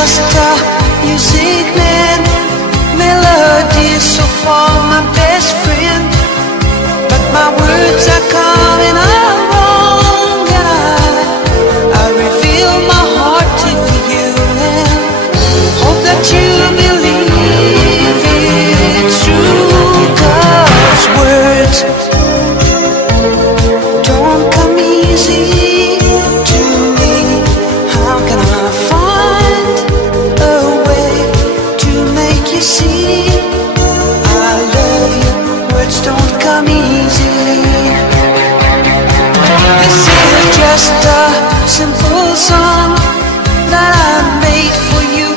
just a music man, melodies so far my best friend, but my words are coming out wrong, and I reveal my heart to you and hope that you believe it's true, 'cause words don't come easy to me. How can I find a way to make you see I love you? Words don't come easy. This is just a simple song that I made for you.